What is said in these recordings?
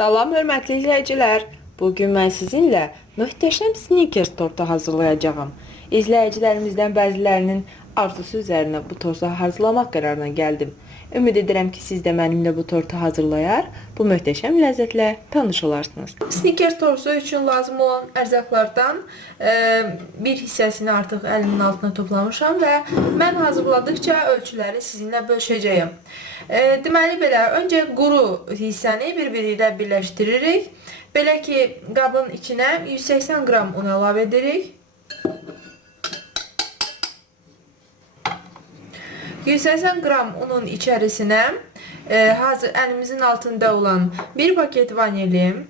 Salam, hörmətli izləyicilər. Bugün mən sizinlə möhtəşəm Snickers tortu hazırlayacağım. İzləyicilərimizdən bəzilərinin arzusu üzərinə bu tortu hazırlamaq qərarına gəldim. Ümid edirəm ki, siz də mənimlə bu tortu hazırlayar, bu möhtəşəm ləzzətlə tanış olarsınız. Snickers tortu üçün lazım olan ərzaqlardan bir hissəsini artıq əlimin altına toplamışam və mən hazırladıkça ölçüləri sizinlə bölüşəcəyim. Deməli belə, öncə quru hissəni bir-biri ilə birləşdiririk. Belə ki, qabın içinə 180 qram un əlavə edirik. 180 qram unun içərisinə hazır əlimizin altında olan bir paket vanilin,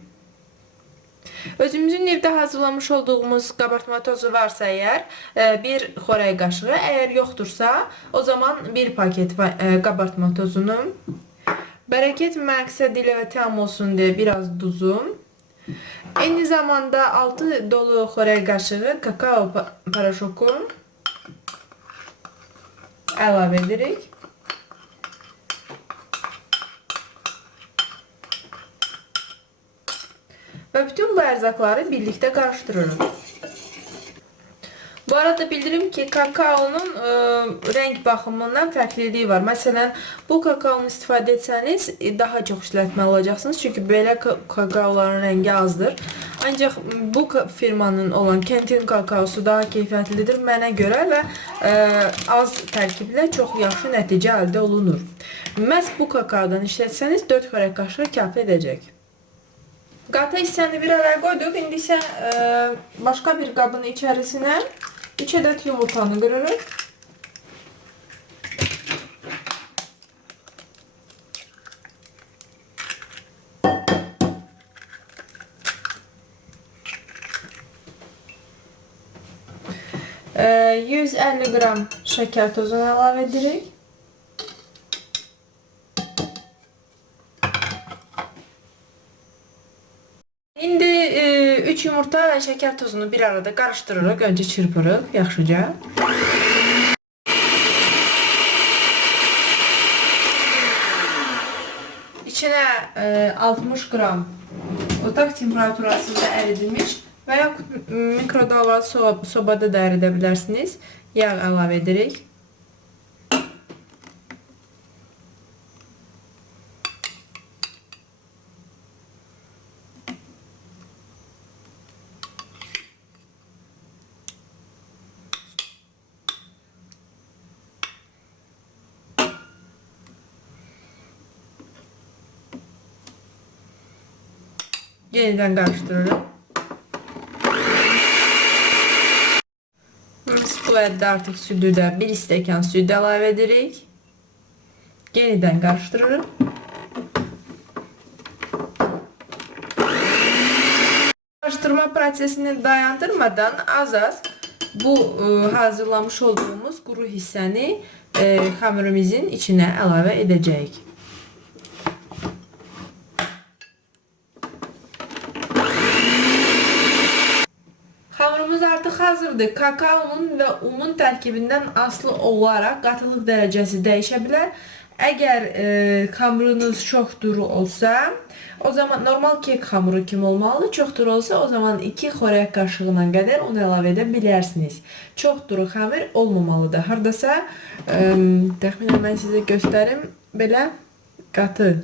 özümüzün evdə hazırlamış olduğumuz qabartma tozu varsa əgər, bir xörək qaşığı, əgər yoxdursa, o zaman bir paket qabartma tozunu, bərəkət məqsəd ilə və tam olsun deyə biraz duzum, eyni zamanda 6 dolu xörək qaşığı kakao paraşoku əlavə edirik. Və bütün bu ərzaqları birlikdə qarışdırırıq. Bu arada bildirim ki, kakaonun renk baxımından fərqliliyi var. Məsələn, bu kakaonu istifadə etsəniz daha çox işlətməli olacaqsınız. Çünki belə kakaoların rəngi azdır. Ancaq bu firmanın olan Kentin kakaosu daha keyfiyyətlidir mənə görə və az tərkiblə çox yaxşı nəticə əldə olunur. Məhz bu kakaodan işlətsəniz 4 xörək qaşığı kafi edəcək. Qatı hissəni bir araya qoyduq. İndi isə başqa bir qabın içərisinə 3 ədəd yumurtanı qırırıq. Ee, 150 qram şəkər tozunu əlavə edirik. İndi 3 yumurta və şəkər tozunu bir arada qarışdırırıq. Öncə çırpırıq yaxşıca. İçinə 60 qram otaq temperaturasında əridilmiş və yaxud mikrodalğalı sobada da əridə bilərsiniz. Yağ əlavə edirik. Yeniden qarışdırırıq. Bu əddə artıq südü də 1 stəkan süd əlavə edirik. Yeniden qarışdırırıq. Qarışdırma prosesini dayandırmadan az-az bu hazırlamış olduğumuz quru hissəni xəmirimizin içinə əlavə edəcəyik. Xəmirimiz artıq hazırdır. Kakaonun və unun tərkibindən asılı olaraq qatılıq dərəcəsi dəyişə bilər. Əgər xəmiriniz çox duru olsa, o zaman normal kek xəmiri kimi olmalıdır. Çox duru olsa, o zaman 2 xörək qaşığına qədər un əlavə edə bilərsiniz. Çox duru xəmir olmamalıdır. Hardasa təxminən mən sizə göstərim. Belə qatı.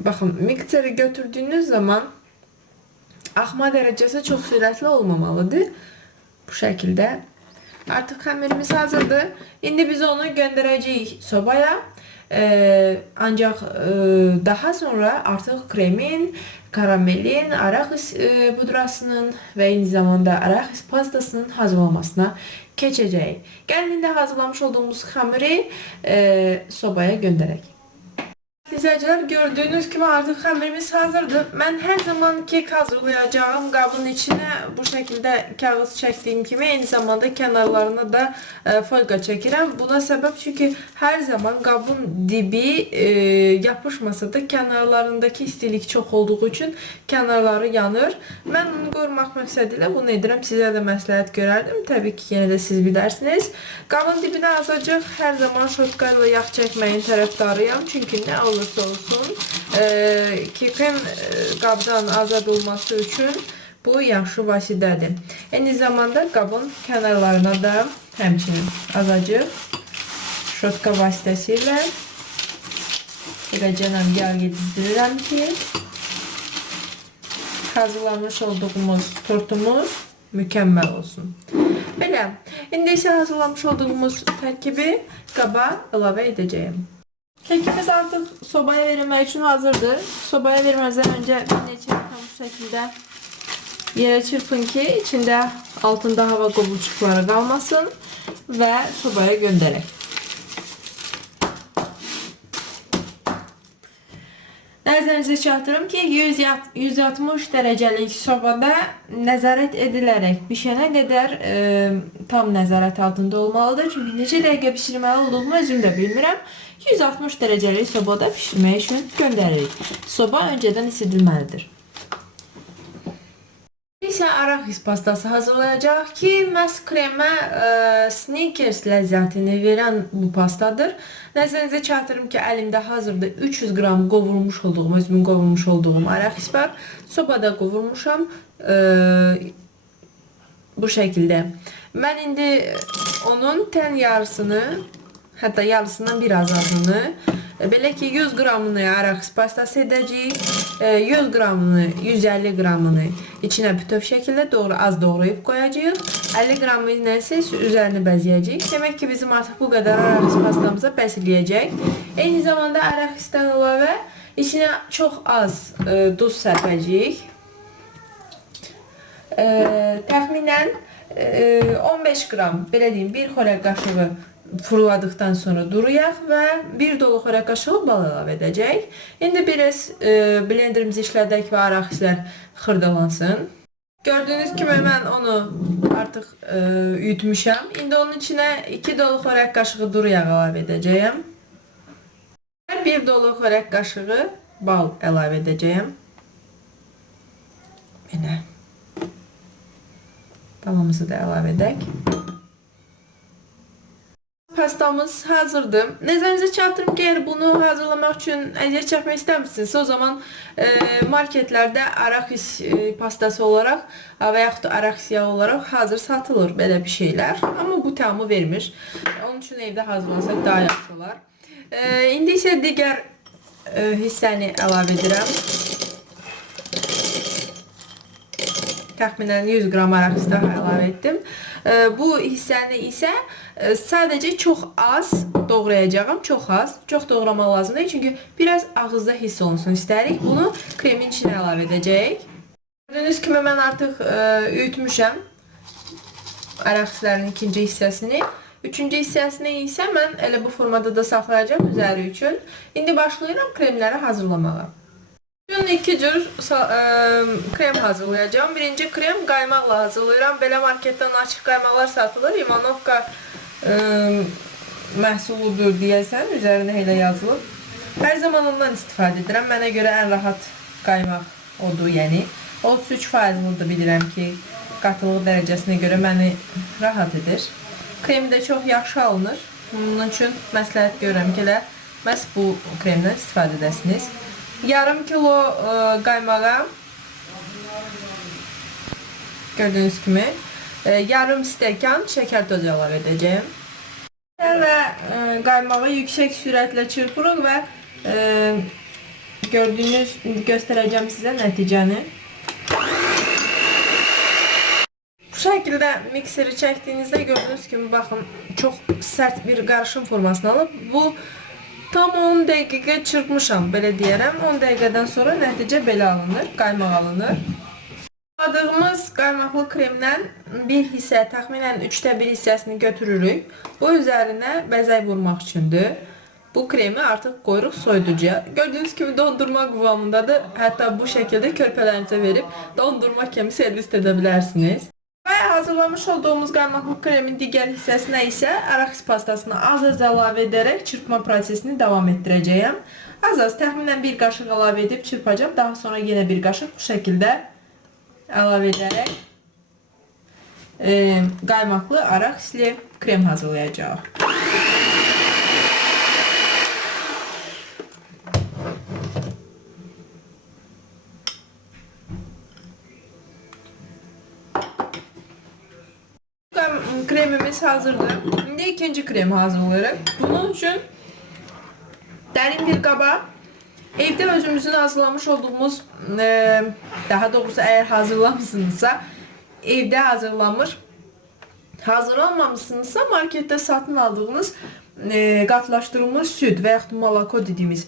Baxın, mikseri götürdüyünüz zaman axma dərəcəsi çox sürətli olmamalıdır. Bu şəkildə. Artıq xəmirimiz hazırdır. İndi biz onu göndərəcəyik sobaya. Ancaq daha sonra artıq kremin, karamelin, araxis pudrasının və eyni zamanda araxis pastasının hazırlanmasına keçəcəyik. Gəlin indi hazırlamış olduğumuz xəmiri sobaya göndərək. İzləyicilər, gördüyünüz kimi artıq xəmirimiz hazırdır. Mən hər zaman kek hazırlayacağım qabın içinə bu şəkildə kağız çəkdiyim kimi eyni zamanda kənarlarına da folqa çəkirəm. Buna səbəb çünki hər zaman qabın dibi yapışmasa da kənarlarındakı istilik çox olduğu üçün kənarları yanır. Mən onu qorumaq məqsədilə bunu edirəm. Sizə də məsləhət görərdim. Təbii ki, yenə də siz bilərsiniz. Qabın dibinə azacıq hər zaman şotka ilə yağ çəkməyin tərəfdarıyam. Çünki nə olur olursa olsun kekin qabdan azad olması üçün bu yaxşı vasitədir. Eyni zamanda qabın kənarlarına da həmçinin azacıq şotka vasitəsilə eləcə yağ yedizdirirəm ki, hazırlamış olduğumuz tortumuz mükəmməl olsun. Belə, indi isə hazırlamış olduğumuz tərkibi qaba əlavə edəcəyim. Kekimiz artıq sobaya verilmək üçün hazırdır. Sobaya verməzdən öncə bir neçə tam bu şəkildə yerə çırpın ki, içində altında hava qovurcuqları qalmasın və sobaya göndərək. Nəzərinizə çatdırım ki, 160 dərəcəlik sobada nəzarət edilərək bişənə qədər tam nəzarət altında olmalıdır. Çünki necə dəqiqə bişirməli olduğumu özüm də bilmirəm. 160 dərəcəlik sobada bişirmək üçün göndəririk. Soba öncədən isidilməlidir. İsə arahis pastası hazırlayacaq ki, məhz kremə Snickers ləzzətini verən bu pastadır. Nəzərinizə çatdırım ki, əlimdə hazırda 300 qram qovurmuş olduğum, özümün qovurmuş olduğum arahis var. Sobada qovurmuşam bu şəkildə. Mən indi onun tən yarısını, hətta yarısından biraz azını, belə ki 100 qramını arahis pastası edəcəyik, 100 qramını, 150 qramını içinə bütöv şəkildə az doğrayıb qoyacağıq. 50 qramını isə üzərini bəzəyəcəyik. Demək ki, bizim artıq bu qədər arahis pastamıza bəs eləyəcək. Eyni zamanda arahisdən əlavə içinə çox az duz sərpəcəyik. Təxminən 15 qram, belə deyim, bir xörək qaşığı fırladıqdan sonra duruyaq və bir dolu xörək qaşığı bal əlavə edəcək. İndi biraz blenderimizi işlədək və arahislər xırdalansın. Gördüyünüz kimi mən onu artıq ütmüşəm. İndi onun içinə 2 dolu xörək qaşığı duru yağ əlavə edəcəyəm. Bir dolu xörək qaşığı bal əlavə edəcəyəm. Belə. Balımızı da əlavə edək. Pastamız hazırdır. Nəzərinizə çatdırım ki, eğer bunu hazırlamaq üçün əziyyət çəkmək istəmirsiniz, o zaman marketlərdə arahis pastası olaraq və yaxud da arahis yağı olaraq hazır satılır belə bir şeylər. Amma bu təmı vermir. Onun üçün evdə hazırlansaq daha yaxşı olar. İndi isə digər hissəni əlavə edirəm. Təxminən 100 qram arahis daha əlavə etdim. Bu hissəni isə sadəcə çox az doğrayacağım. Çox az. Çox doğramaq lazım deyil. Çünki biraz ağızda hiss olunsun istəyirik. Bunu kremin içinə əlavə edəcəyik. Gördüyünüz kimi mən artıq ütmüşəm arahislərin ikinci hissəsini. Üçüncü hissəsini isə mən elə bu formada da saxlayacağım üzəri üçün. İndi başlayıram kremləri hazırlamağa. Bugün iki cür krem hazırlayacağım. Birinci krem qaymaqla hazırlayıram. Belə marketdən açıq qaymaqlar satılır. İmanovka məhsuludur deyəsən. Üzərində elə yazılıb. Hər zaman ondan istifadə edirəm. Mənə görə ən rahat qaymaq odur. Yəni 33%'lıdır bilirəm ki, qatılıq dərəcəsinə görə məni rahat edir. Kremi də çox yaxşı alınır. Bunun üçün məsləhət görürəm ki, elə məhz bu kremdən istifadə edəsiniz. Yarım kilo qaymağa gördüyünüz kimi yarım stəkan şəkər tozu əlavə edəcəyim. Və qaymağı yüksək sürətlə çırpırıq və göstərəcəm sizə nəticəni. Bu şəkildə mikseri çəkdiyinizdə gördüyünüz kimi baxın çox sərt bir qarışım formasını alıb. Bu tam 10 dəqiqə çırpmışam, belə deyərəm. 10 dəqiqədən sonra nəticə belə alınır, qaymaq alınır. Aldığımız qaymaqlı kremdən bir hissə, təxminən 1/3 hissəsini götürürük. Bu üzərinə bəzək vurmaq üçündür. Bu kremi artıq qoyuruq soyuducuya. Gördüyünüz kimi dondurma qıvamındadır. Hətta bu şəkildə körpələrinizə verib dondurma kimi servis edə bilərsiniz. Və hazırlamış olduğumuz qaymaqlı kremin digər hissəsinə isə arahis pastasını az-az əlavə edərək çırpma prosesini davam etdirəcəyəm. Az-az, təxminən bir qaşıq əlavə edib çırpacağım. Daha sonra yenə bir qaşıq bu şəkildə əlavə edərək qaymaqlı arahisli krem hazırlayacağıq. kremimiz hazırdır. İndi ikinci kremi hazırlayırıq. Bunun üçün dərin bir qaba evdə özümüzün hazırlamış olduğumuz, daha doğrusu əgər hazırlamışsınızsa, evdə hazırlanmış, hazırlanmamışsınızsa marketdə satın aldığınız qatlaşdırılmış süd və yaxud malako dediyimiz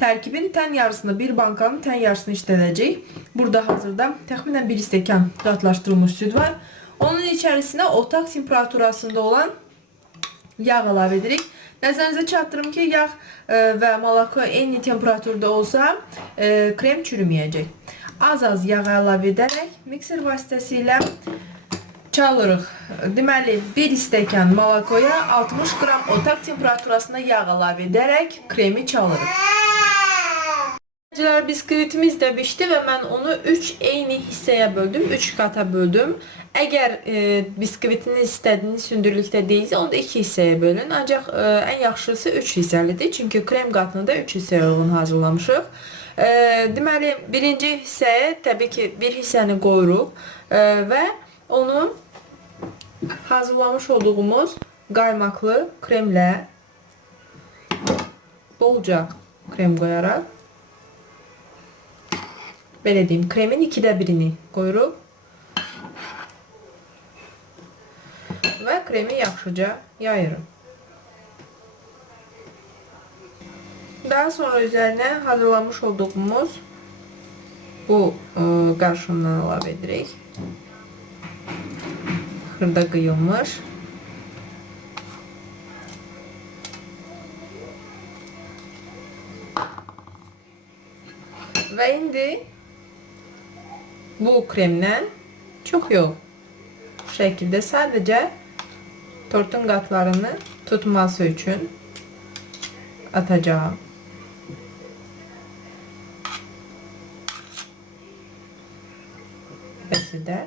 tərkibin tən yarısını, bir bankanın tən yarısını işlədəcəyik. Burada hazırda təxminən 1 stəkan qatlaşdırılmış süd var. Onun içərisinə otaq temperaturasında olan yağ əlavə edirik. Nəzərinizə çatdırım ki, yağ və malako eyni temperaturda olsa krem çürüməyəcək. Az-az yağ əlavə edərək mikser vasitəsilə çalırıq. Deməli, 1 stəkan malakoya 60 qram otaq temperaturasında yağ əlavə edərək kremi çalırıq. Biskvitimiz də bişdi və mən onu 3 eyni hissəyə böldüm, 3 qata böldüm. Əgər biskvitiniz istədiyiniz hündürlükdə deyilsə, onu da 2 hissəyə bölün. Ancaq ən yaxşısı 3 hissəlidir. Çünki krem qatını da 3 hissəyə uyğun hazırlamışıq. Deməli, birinci hissəyə təbii ki, bir hissəni qoyuruq və onu hazırlamış olduğumuz qaymaqlı kremlə bolca krem qoyaraq, belə deyim, kremin 2də 1-ini qoyuruq və kremi yaxşıca yayırıq. Daha sonra üzərinə hazırlamış olduğumuz bu qarışımdan əlavə edirik. Xırda qıyılmış. Və indi bu kremdən çox yox, bu şəkildə sadəcə tortun qatlarını tutması üçün atacağım. Bəs edər.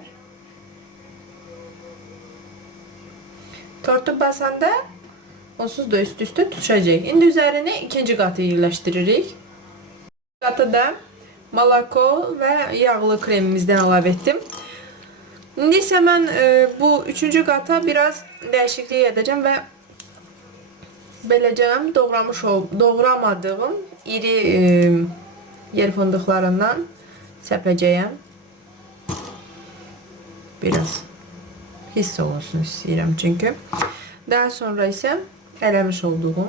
Tortu basanda onsuz da üst-üstə tutuşacaq. İndi üzərinə ikinci qatı yerləşdiririk. Qatı da malako və yağlı kremimizdən əlavə etdim. İndi isə mən bu üçüncü qata biraz dəyişiklik edəcəm və beləcə doğramadığım iri yer fındıqlarından səpəcəyəm. Biraz hiss olsun istəyirəm çünki. Daha sonra isə eləmiş olduğum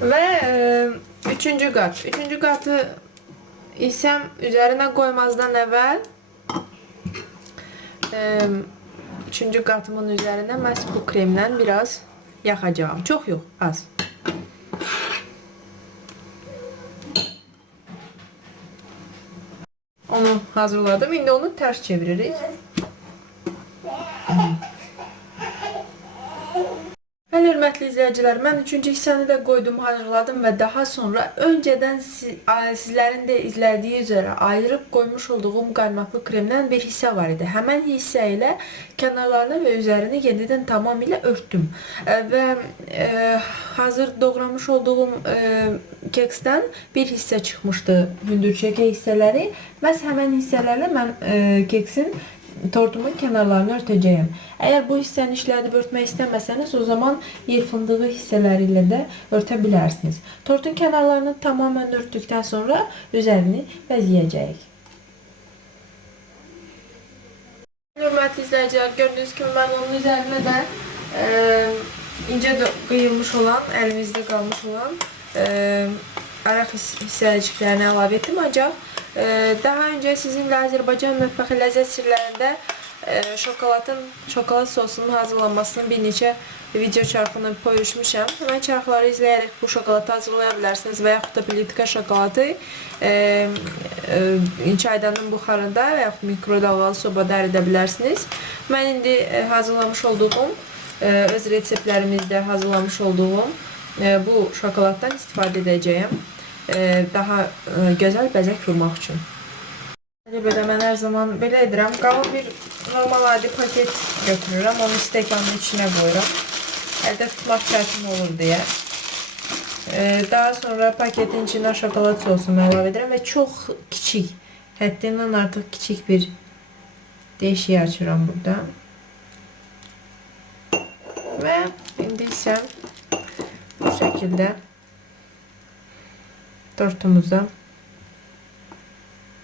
və üçüncü qat. Üçüncü qatı isə üzərinə qoymazdan əvvəl üçüncü qatımın üzərinə məhz bu kremdən biraz yaxacağım. Çox yox, az. Onu hazırladım. İndi onu ters çeviririk. Bəli, hörmətli izləyicilər, mən üçüncü hissəni də qoydum, hazırladım və daha sonra öncədən sizlərin də izlədiyi üzrə ayırıb qoymuş olduğum qaymaqlı kremdən bir hissə var idi. Həmən hissə ilə kənarlarını və üzərini yenidən tamamilə örtdüm. Və hazır doğramış olduğum keksdən bir hissə çıxmışdı, hündürçəkə hissələri. Məhz həmən hissələrlə mən keksin tortumun kənarlarını örtəcəyəm. Əgər bu hissəni işlədib örtmək istəməsəniz, o zaman yer fındığı hissələri ilə də örtə bilərsiniz. Tortun kənarlarını tamamən örtdükdən sonra üzərini bəzəyəcəyik. Hörmətli izləyicilər, gördüyünüz kimi mən onun üzərinə də incə qıyılmış olan, əlimizdə qalmış olan araq hissəciklərini əlavə etdim. Ancaq daha öncə sizinlə Azərbaycan mətbəxi ləzzət sirlərində şokolad sosunun hazırlanmasının bir neçə video çarxını paylaşmışam. Həmən çarxları izləyərək bu şokoladı hazırlaya bilərsiniz və yaxud da plitka şokoladı çaydanın buxarında və yaxud mikrodalgalı sobada əridə bilərsiniz. Mən indi hazırlamış olduğum, öz reseptlərimizdə hazırlamış olduğum bu şokoladdan istifadə edəcəyəm. Daha gözəl bəzək vurmaq üçün. Belə mən hər zaman belə edirəm. Qalın bir normal adi paket götürürəm. Onu stəkanın içinə qoyuram. Əldə tutmaq çətin olur deyə. Daha sonra paketin içine şokolad sosumu əlavə edirəm və çox kiçik, həddindən artıq kiçik bir deşiyi açıram burada. Və indi isə bu şəkildə tortumuza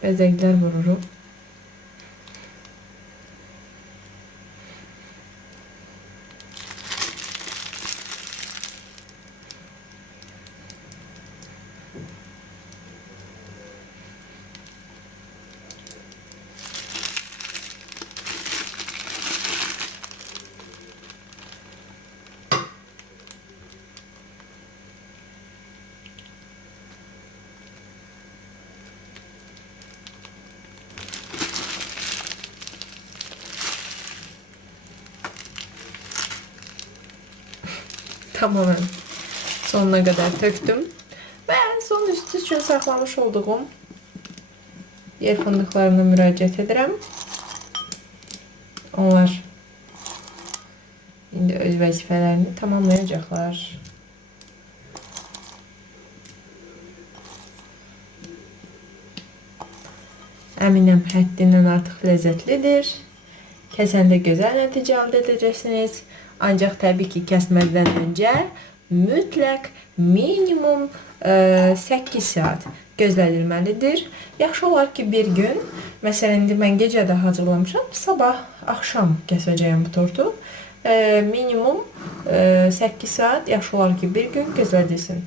bəzəklər vururuq. Tamamen sonuna kadar töktüm. Ve son üstü üçün saxlamış olduğum yer fındıqlarına müraciət edirəm. Onlar indi öz vəzifələrini tamamlayacaqlar. Əminəm həddindən artıq ləzzətlidir. Kəsəndə gözəl nəticə əldə edəcəksiniz. Ancaq təbii ki, kəsməzdən öncə mütləq minimum 8 saat gözlədilməlidir. Yaxşı olar ki, bir gün, məsələn, indi mən gecədə hazırlamışam, sabah, axşam kəsəcəyim bu tortu. Minimum 8 saat, yaxşı olar ki, bir gün gözlədilsin.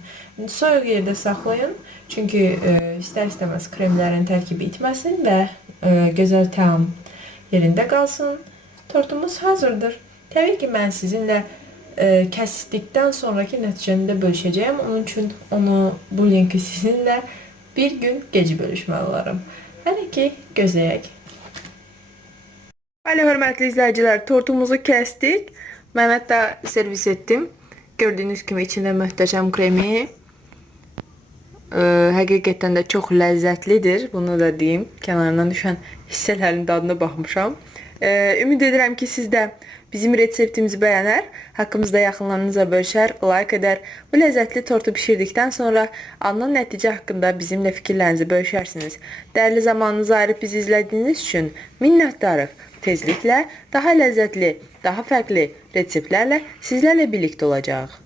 Soyuq yerdə saxlayın, çünki istər-istəməz kremlərin tərkibi itməsin və gözəl təam yerində qalsın. Tortumuz hazırdır. Təbii ki, mən sizinlə kəsdikdən sonraki nəticəni də bölüşəcəyəm. Onun üçün bu linki sizinlə bir gün gec bölüşməli olaram. Hələ ki, gözləyək. Bəli, hörmətli izləyicilər, tortumuzu kəsdik. Mən hətta servis etdim. Gördüyünüz kimi içində möhtəşəm kremi. Həqiqətən də çox ləzzətlidir. Bunu da deyim. Kənarından düşən hissələrin dadına baxmışam. Ümid edirəm ki, siz də bizim reseptimizi bəyənər, haqqımızda yaxınlarınızla bölüşər, like edər. Bu ləzzətli tortu bişirdikdən sonra alınan nəticə haqqında bizimlə fikirlərinizi bölüşərsiniz. Dəyərli zamanınızı ayırıb bizi izlədiyiniz üçün minnətdarıq. Tezliklə daha ləzzətli, daha fərqli reseptlərlə sizlərlə birlikdə olacağıq.